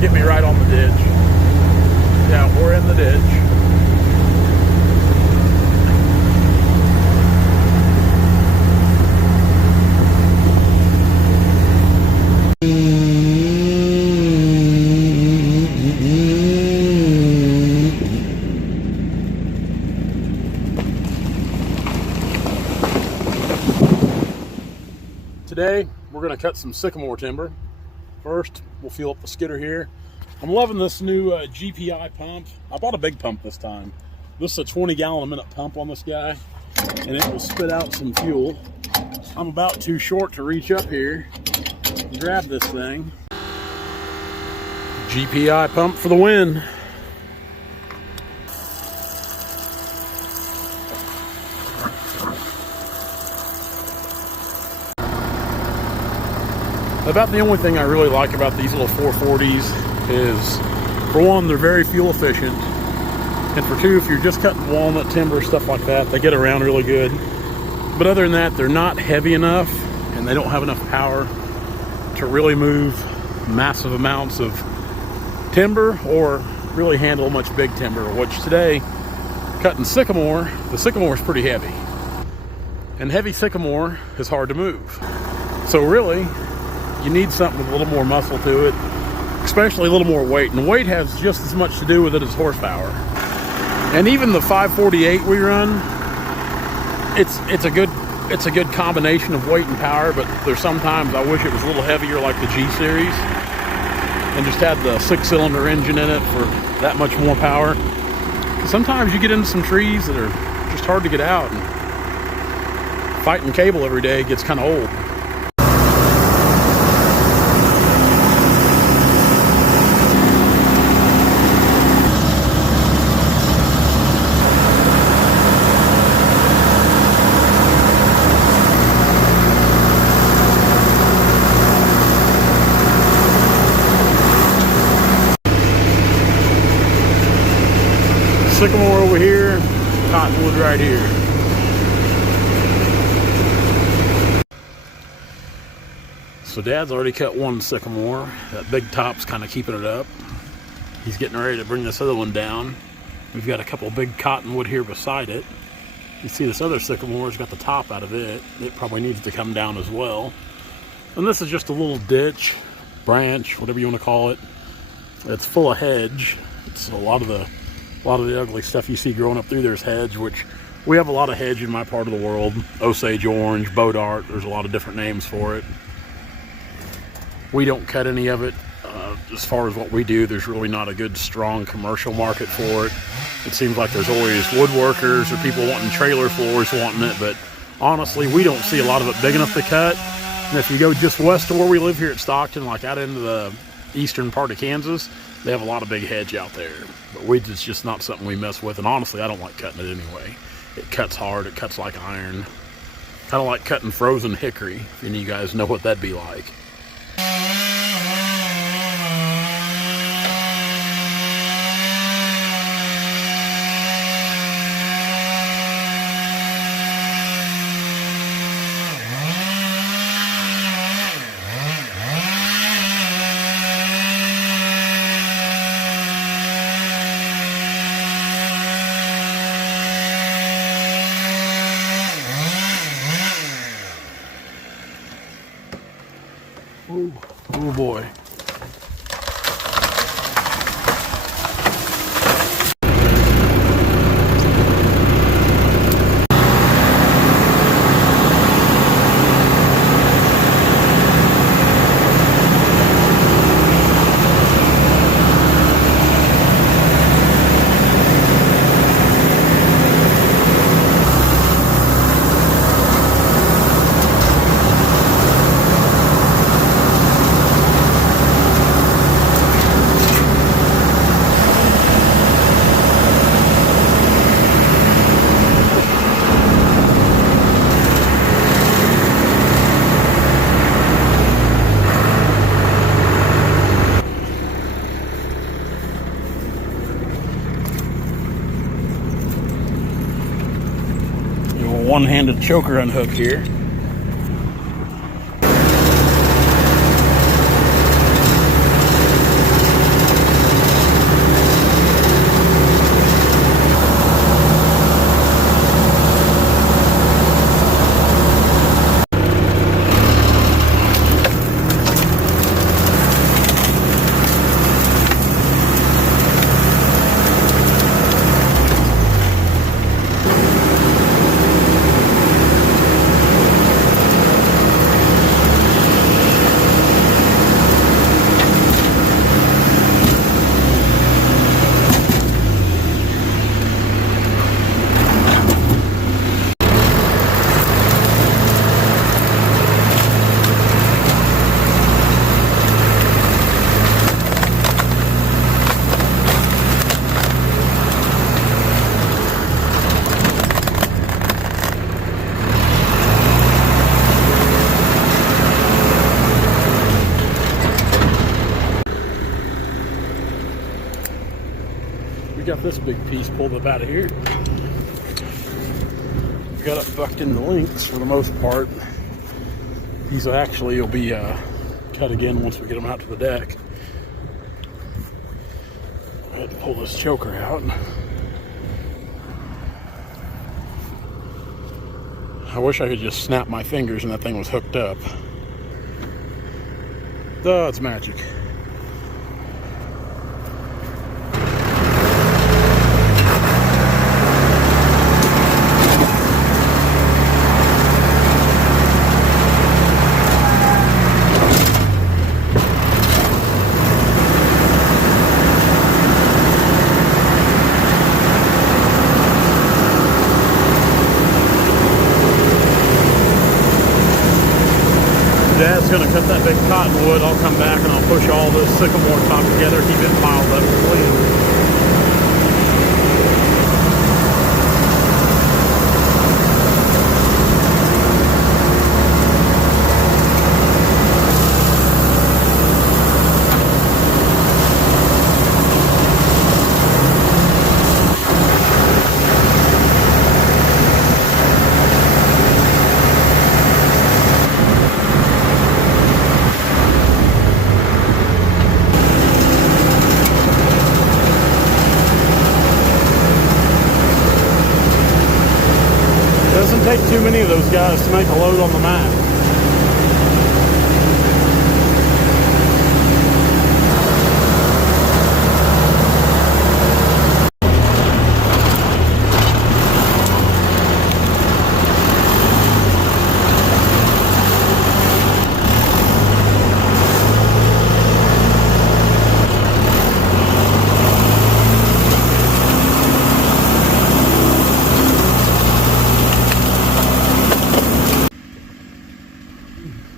to get me right on the ditch. Yeah, we're in the ditch. Today, we're going to cut some sycamore timber. First, we'll fuel up the skidder here. I'm loving this new GPI pump. I bought a big pump this time. This is a 20-gallon-a-minute pump on this guy, and it will spit out some fuel. I'm about too short to reach up here and grab this thing. GPI pump for the win. About the only thing I really like about these little 440s is, for one, they're very fuel efficient, and for two, if you're just cutting walnut timber, stuff like that, they get around really good. But other than that, they're not heavy enough, and they don't have enough power to really move massive amounts of timber or really handle much big timber, which today, cutting sycamore, the sycamore is pretty heavy. And heavy sycamore is hard to move. So really, you need something with a little more muscle to it, especially a little more weight. And weight has just as much to do with it as horsepower. And even the 548 we run, it's a good combination of weight and power, but there's sometimes I wish it was a little heavier like the G series and just had the 6-cylinder engine in it for that much more power. Sometimes you get into some trees that are just hard to get out, and fighting cable every day gets kind of old. Sycamore over here, cottonwood right here. So Dad's already cut one sycamore. That big top's kind of keeping it up. He's getting ready to bring this other one down. We've got a couple big cottonwood here beside it. You see this other sycamore's got the top out of it. It probably needs to come down as well. And this is just a little ditch, branch, whatever you want to call it. It's full of hedge. It's a lot of the ugly stuff you see growing up through there's hedge, which we have a lot of hedge in my part of the world. Osage orange, bodart, there's a lot of different names for it. We don't cut any of it. As far as what we do, there's really not a good, strong commercial market for it. It seems like there's always woodworkers or people wanting trailer floors wanting it, but honestly, we don't see a lot of it big enough to cut. And if you go just west of where we live here at Stockton, like out into the eastern part of Kansas, they have a lot of big hedge out there. But it's just not something we mess with, and honestly, I don't like cutting it anyway. It cuts hard, it cuts like iron. Kind of like cutting frozen hickory, if any of you guys know what that'd be like. Oh boy. One-handed choker unhook here. got this big piece pulled up out of here. We got it bucked into links for the most part. These actually will be cut again once we get them out to the deck. I had to pull this choker out. I wish I could just snap my fingers and that thing was hooked up. Oh, it's magic. Dad's gonna cut that big cottonwood. I'll come back and I'll push all this sycamore top together, keep it piled up and clean. Doesn't take too many of those guys to make a load on the mat.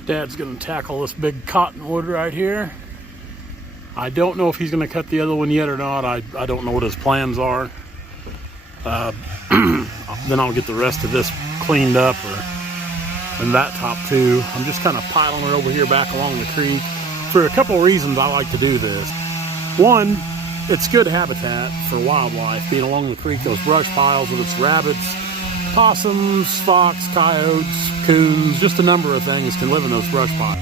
Dad's gonna tackle this big cottonwood right here. I don't know if he's gonna cut the other one yet or not. I don't know what his plans are. Then I'll get the rest of this cleaned up, and that top too. I'm just kind of piling it over here back along the creek for a couple reasons. I like to do this. One, it's good habitat for wildlife, being along the creek. Those brush piles, whether it's rabbits, possums, fox, coyotes, coons, just a number of things can live in those brush piles.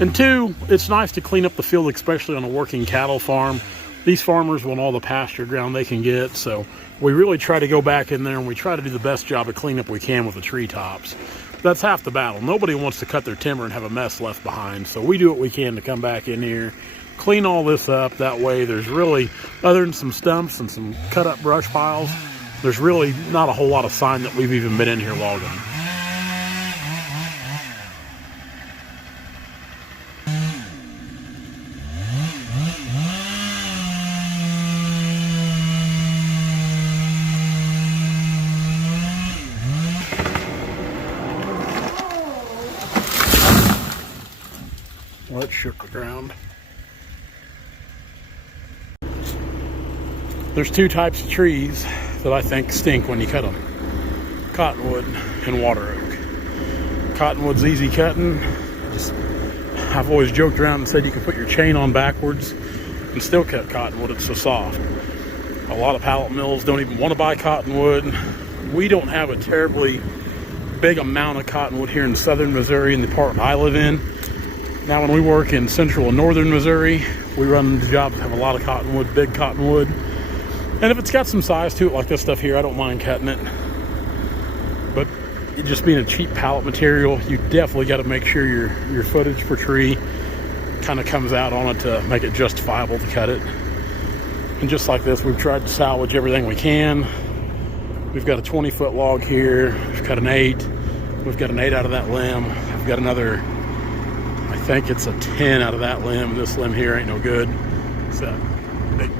And two, it's nice to clean up the field, especially on a working cattle farm. These farmers want all the pasture ground they can get, so we really try to go back in there and we try to do the best job of cleanup we can with the treetops. That's half the battle. Nobody wants to cut their timber and have a mess left behind, so we do what we can to come back in here, clean all this up. That way there's really, other than some stumps and some cut up brush piles, there's really not a whole lot of sign that we've even been in here logging. Well, it shook the ground. There's two types of trees that I think stink when you cut them: cottonwood and water oak. Cottonwood's easy cutting. I've always joked around and said you can put your chain on backwards and still cut cottonwood. It's so soft. A lot of pallet mills don't even want to buy cottonwood. We don't have a terribly big amount of cottonwood here in southern Missouri, in the part I live in. Now, when we work in central and northern Missouri, we run the job to have a lot of cottonwood, big cottonwood. And if it's got some size to it, like this stuff here, I don't mind cutting it. But it just being a cheap pallet material, you definitely got to make sure your footage per tree kind of comes out on it to make it justifiable to cut it. And just like this, we've tried to salvage everything we can. We've got a 20-foot log here. We've cut an 8. We've got an 8 out of that limb. I've got another, I think it's a 10 out of that limb. This limb here ain't no good. It's a big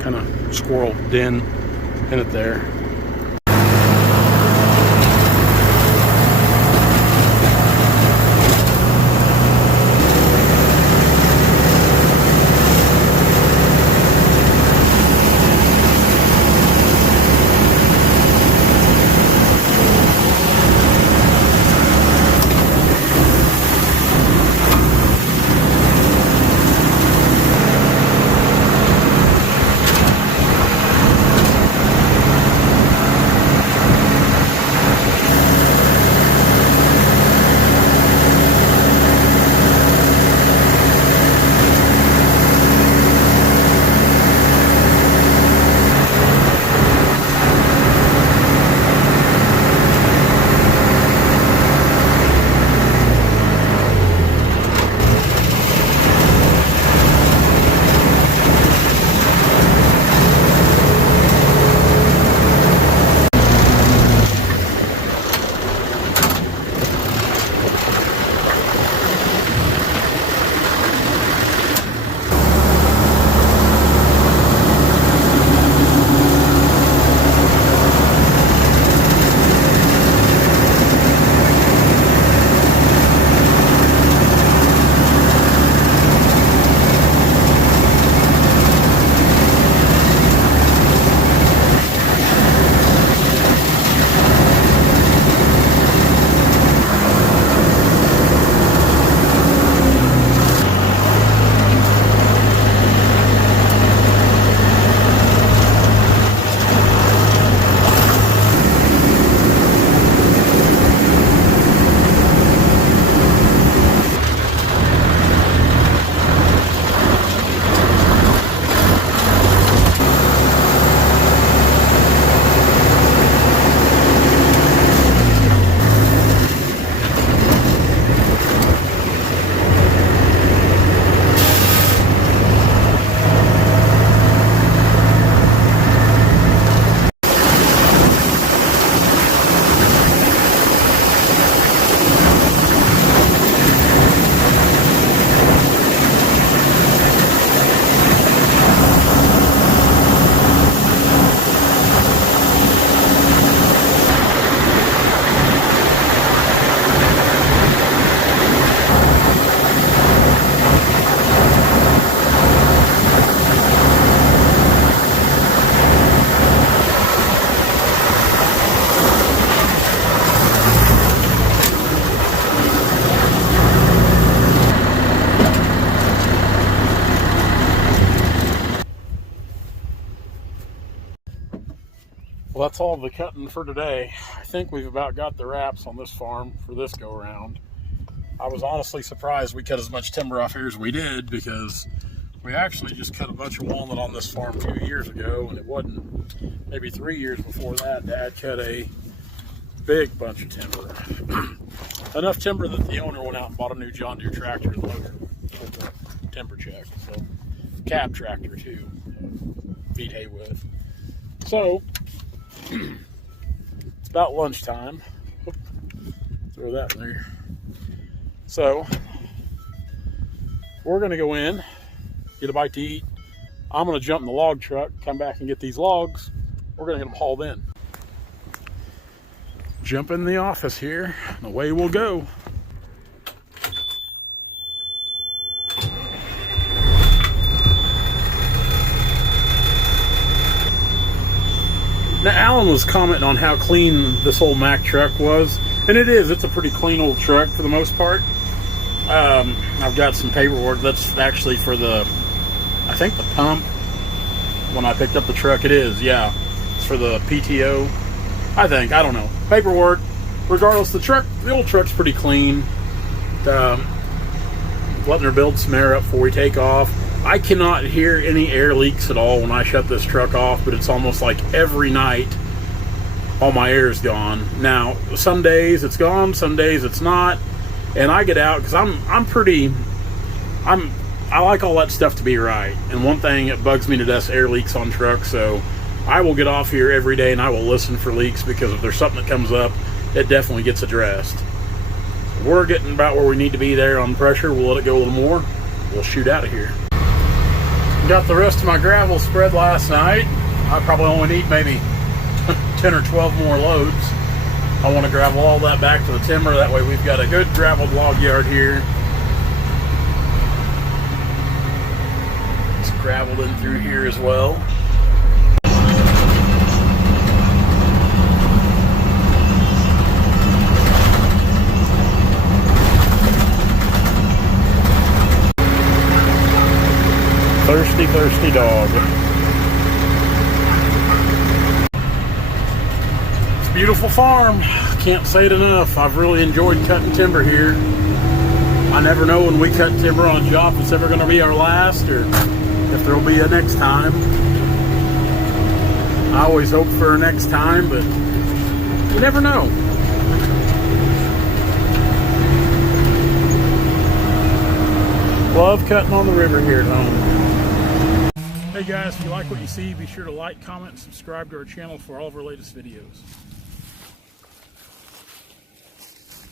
kind of squirrel den in it there. that's all the cutting for today. I think we've about got the wraps on this farm for this go around. I was honestly surprised we cut as much timber off here as we did, because we actually just cut a bunch of walnut on this farm a few years ago, and it wasn't maybe 3 years before that Dad cut a big bunch of timber. Enough timber that the owner went out and bought a new John Deere tractor and loader with the timber check. So, cab tractor too, feed hay with. So, it's about lunchtime. Oop, throw that in there. So, we're gonna go in, get a bite to eat. I'm gonna jump in the log truck, come back and get these logs. We're gonna get them hauled in. Jump in the office here, and away we'll go. Now, Alan was commenting on how clean this old Mack truck was, and it is. It's a pretty clean old truck for the most part. I've got some paperwork that's actually for the, I think the pump. When I picked up the truck, it is, yeah. It's for the PTO, I think. I don't know. Paperwork. Regardless, the old truck's pretty clean. Letting her build some air up before we take off. I cannot hear any air leaks at all when I shut this truck off, but it's almost like every night all my air is gone. Now, some days it's gone, some days it's not, and I get out because I like all that stuff to be right. And one thing that bugs me to death is air leaks on trucks, so I will get off here every day and I will listen for leaks, because if there's something that comes up, it definitely gets addressed. We're getting about where we need to be there on pressure. We'll let it go a little more. We'll shoot out of here. Got the rest of my gravel spread last night. I probably only need maybe 10 or 12 more loads. I want to gravel all that back to the timber. That way we've got a good graveled log yard here. It's graveled in through here as well. Thirsty dog. It's a beautiful farm. Can't say it enough. I've really enjoyed cutting timber here. I never know when we cut timber on a job if it's ever going to be our last, or if there will be a next time. I always hope for a next time, but you never know. Love cutting on the river here at home. Hey guys, if you like what you see, be sure to like, comment, and subscribe to our channel for all of our latest videos.